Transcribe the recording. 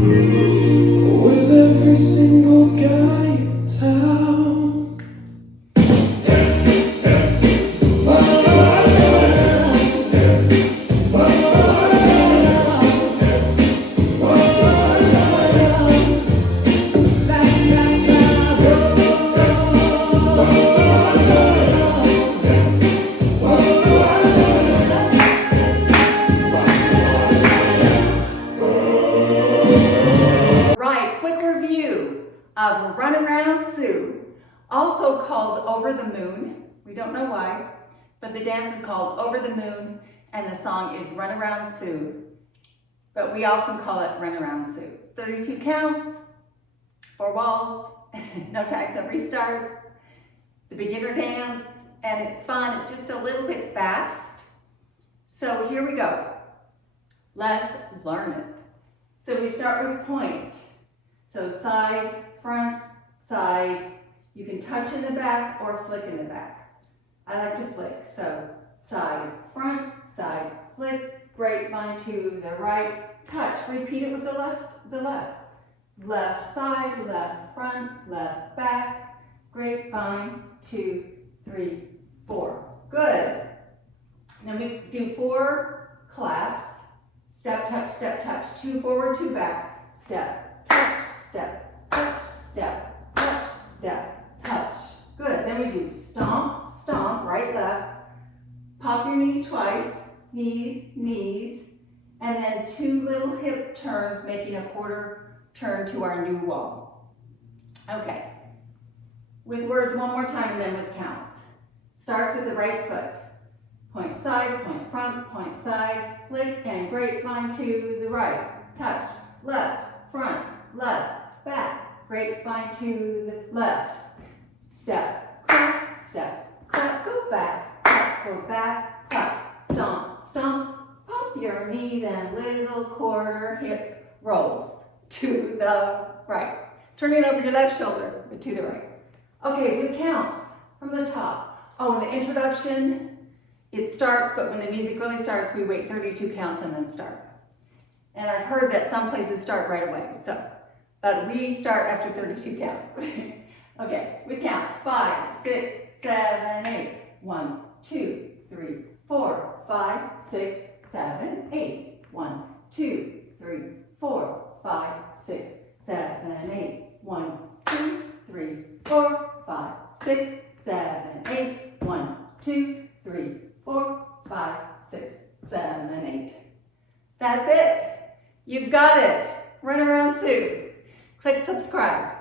with every single guy in town. Of Run Around Sue, also called Over the Moon. We don't know why, but the dance is called Over the Moon and the song is Run Around Sue, but we often call it Run Around Sue. 32 counts, 4 walls, no tags, no restarts. It's a beginner dance and it's fun. It's just a little bit fast. So here we go. Let's learn it. So we start with point. So side, front, side. You can touch in the back or flick in the back. I like to flick. So side, front, side, flick, grapevine to the right, touch. Repeat it with the left. Left side, left front, left back, grapevine, 2, 3, 4. Good. Then we do 4 claps. Step, touch, 2 forward, 2 back. Step, touch, step, touch, step, touch, step, touch. Good. Then we do stomp, stomp, right, left. Pop your knees twice, knees, knees, and then 2 little hip turns, making a quarter turn to our new wall. Okay. With words one more time and then with counts. Starts with the right foot. Point side, point front, point side, flick and grapevine to the right. Touch, left, front, left, back, grapevine to the left. Step, clap, go back, clap, go back, clap, stomp, stomp, pop your knees and little quarter hip rolls to the right. Turning over your left shoulder, but to the right. Okay, with counts from the top. Oh, in the introduction, it starts, but when the music really starts, we wait 32 counts and then start. And I've heard that some places start right away, but we start after 32 counts. Okay, with counts, 5, 6, 7, 8. 1, 2, 3, 4, 5, 6, 7, 8. 1, 2, 3, 4, 5, 6, 7, 8. 1, 2, 3, 4, 5, 6, 7, 8. 1, 2, 3, 4, 5, 6, 7, 8. That's it. You've got it. Run Around Sue. Click subscribe.